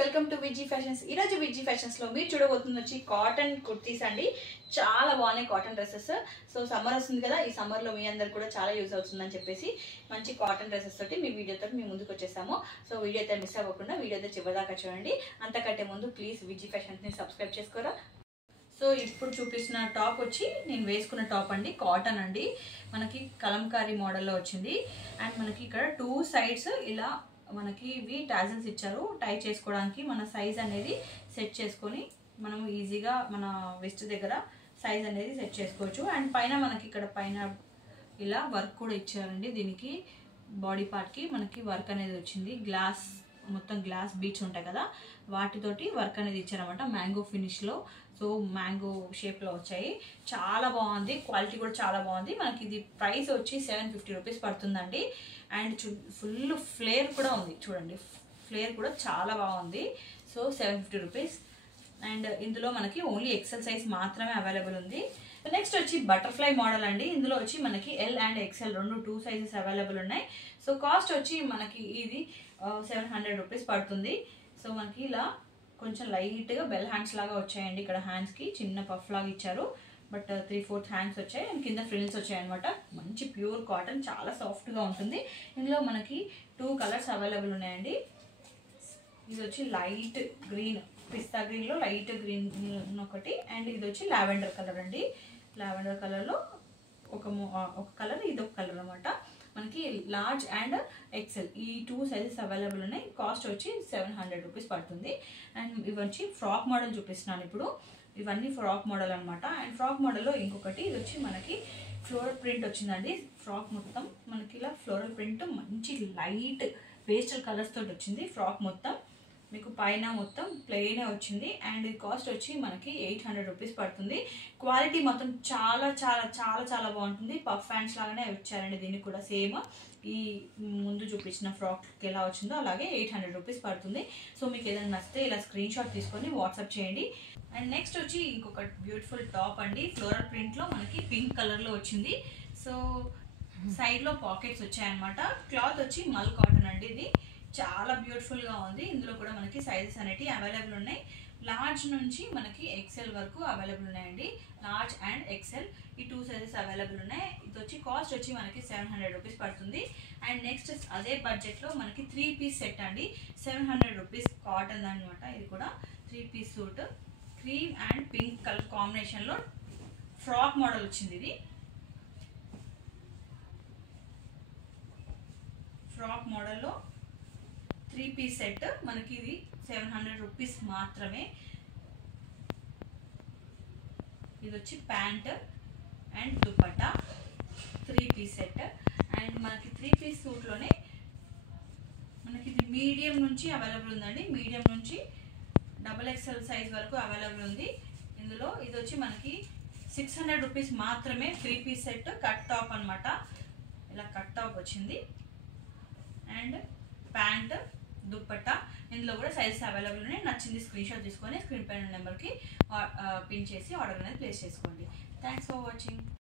Welcome to విజీ fashions. ఈ రోజు విజీ fashions లో మీరు చూడబోతున్న వచ్చి కాటన్ కుర్తీస్ అండి. చాలా బాగున్నాయి కాటన్ డ్రెస్సెస్. సో సమ్మర్ వస్తుంది కదా, ఈ సమ్మర్ లో మీ అందరు కూడా చాలా యూజ్ అవుతుందని చెప్పేసి మంచి కాటన్ డ్రెస్సెస్ తోటి మీ వీడియోతో మీ ముందుకు వచ్చేసాము. సో వీడియో అయితే మిస్ అవ్వకుండా వీడియో అయితే చివరిదాకా చూడండి. అంతకంటే ముందు ప్లీజ్ విజీ ఫ్యాషన్స్ ని సబ్స్క్రైబ్ చేసుకోరా. సో ఇప్పుడు చూపిస్తున్న టాప్ వచ్చి నేను వేసుకున్న టాప్ అండి, కాటన్ అండి. మనకి కలంకారీ మోడల్లో వచ్చింది. అండ్ మనకి ఇక్కడ టూ సైడ్స్ ఇలా మనకి ఇవి టాజల్స్ ఇచ్చారు. టై చేసుకోవడానికి మన సైజ్ అనేది సెట్ చేసుకొని మనం ఈజీగా మన వెస్ట్ దగ్గర సైజ్ అనేది సెట్ చేసుకోవచ్చు. అండ్ పైన మనకి ఇక్కడ పైన ఇలా వర్క్ కూడా ఇచ్చారండి. దీనికి బాడీ పార్ట్కి మనకి వర్క్ అనేది వచ్చింది. గ్లాస్ మొత్తం గ్లాస్ బీట్స్ ఉంటాయి కదా, వాటితోటి వర్క్ అనేది ఇచ్చారనమాట. మ్యాంగో ఫినిష్లో, సో మ్యాంగో షేప్లో వచ్చాయి. చాలా బాగుంది, క్వాలిటీ కూడా చాలా బాగుంది. మనకి ఇది ప్రైస్ వచ్చి 750 రూపీస్ పడుతుందండి. అండ్ ఫుల్ ఫ్లేర్ కూడా ఉంది, చూడండి ఫ్లేర్ కూడా చాలా బాగుంది. So 750 rupees. అండ్ ఇందులో మనకి ఓన్లీ ఎక్సెల్ సైజ్ మాత్రమే అవైలబుల్ ఉంది. నెక్స్ట్ వచ్చి బటర్ఫ్లై మోడల్ అండి. ఇందులో వచ్చి మనకి ఎల్ అండ్ ఎక్సెల్ రెండు టూ సైజెస్ అవైలబుల్ ఉన్నాయి. సో కాస్ట్ వచ్చి మనకి ఇది 700 రూపీస్ పడుతుంది. సో మనకి ఇలా కొంచెం లైట్గా బెల్ హ్యాండ్స్ లాగా వచ్చాయండి. ఇక్కడ హ్యాండ్స్కి చిన్న పఫ్ లాగా ఇచ్చారు, బట్ 3/4 హ్యాండ్స్ వచ్చాయి. అండ్ కింద ఫ్రిల్స్ వచ్చాయి అనమాట. మంచి ప్యూర్ కాటన్, చాలా సాఫ్ట్గా ఉంటుంది. ఇందులో మనకి 2 కలర్స్ అవైలబుల్ ఉన్నాయండి. ఇది వచ్చి లైట్ గ్రీన్, పిస్తా గ్రీన్లో లైట్ గ్రీన్ ఒకటి, అండ్ ఇది వచ్చి లావెండర్ కలర్ అండి. లావెండర్ కలర్లో ఒక కలర్, ఇది ఒక కలర్ అనమాట. మనకి లార్జ్ అండ్ ఎక్సెల్ ఈ 2 సైజెస్ అవైలబుల్ ఉన్నాయి. కాస్ట్ వచ్చి 700 రూపీస్ పడుతుంది. అండ్ ఇవి వచ్చి ఫ్రాక్ మోడల్ చూపిస్తున్నాను ఇప్పుడు. ఇవన్నీ ఫ్రాక్ మోడల్ అనమాట. అండ్ ఫ్రాక్ మోడల్లో ఇంకొకటి, ఇది వచ్చి మనకి ఫ్లోరల్ ప్రింట్ వచ్చిందండి. ఫ్రాక్ మొత్తం మనకి ఇలా ఫ్లోరల్ ప్రింట్ మంచి లైట్ పేస్టల్ కలర్స్ తోటి వచ్చింది. ఫ్రాక్ మొత్తం మీకు పైన మొత్తం ప్లెయిన్ వచ్చింది. అండ్ ఇది కాస్ట్ వచ్చి మనకి 800 రూపీస్ పడుతుంది. క్వాలిటీ మొత్తం చాలా చాలా చాలా చాలా బాగుంటుంది. పఫ్ హ్యాండ్స్ లాగానే వచ్చారండి. దీనికి కూడా సేమ్ ఈ ముందు చూపించిన ఫ్రాక్కి ఎలా వచ్చిందో అలాగే 800 రూపీస్ పడుతుంది. సో మీకు ఏదైనా నచ్చితే ఇలా స్క్రీన్ షాట్ తీసుకొని వాట్సాప్ చేయండి. అండ్ నెక్స్ట్ వచ్చి ఇంకొక బ్యూటిఫుల్ టాప్ అండి. ఫ్లోరల్ ప్రింట్లో మనకి పింక్ కలర్లో వచ్చింది. సో సైడ్లో పాకెట్స్ వచ్చాయన్నమాట. క్లాత్ వచ్చి మల్ కాటన్ అండి. ఇది చాలా బ్యూటిఫుల్గా ఉంది. ఇందులో కూడా మనకి సైజెస్ అనేవి అవైలబుల్ ఉన్నాయి. లార్జ్ నుంచి మనకి ఎక్సెల్ వరకు అవైలబుల్ ఉన్నాయండి. లార్జ్ అండ్ ఎక్సెల్ ఈ 2 సైజెస్ అవైలబుల్ ఉన్నాయి. ఇది వచ్చి కాస్ట్ వచ్చి మనకి 700 రూపీస్ పడుతుంది. అండ్ నెక్స్ట్ అదే బడ్జెట్లో మనకి 3 పీస్ సెట్ అండి. 700 రూపీస్ కాటన్ అనమాట. ఇది కూడా 3 piece suit, cream and pink colour కాంబినేషన్లో ఫ్రాక్ మోడల్ వచ్చింది. ఇది ఫ్రాక్ మోడల్లో 3 పీస్ సెట్. మనకి ఇది 700 రూపీస్ మాత్రమే. ఇది వచ్చి pant and dupatta 3 piece set. And మనకి 3 పీస్ సూట్లోనే మనకి ఇది మీడియం నుంచి అవైలబుల్ ఉందండి. మీడియం నుంచి XXL సైజ్ వరకు అవైలబుల్ ఉంది. ఇందులో ఇది వచ్చి మనకి 600 రూపీస్ మాత్రమే. 3 పీస్ సెట్ కట్ టాప్ అనమాట. ఇలా కట్ టాప్ వచ్చింది. అండ్ ప్యాంట్ దుప్పట్టా ఇందులో కూడా సైజెస్ అవైలబుల్ ఉన్నాయి. నచ్చింది స్క్రీన్ షాట్ తీసుకొని స్క్రీన్ పైన నెంబర్కి పిన్ చేసి ఆర్డర్ అనేది ప్లేస్ చేసుకోండి. Thanks for watching.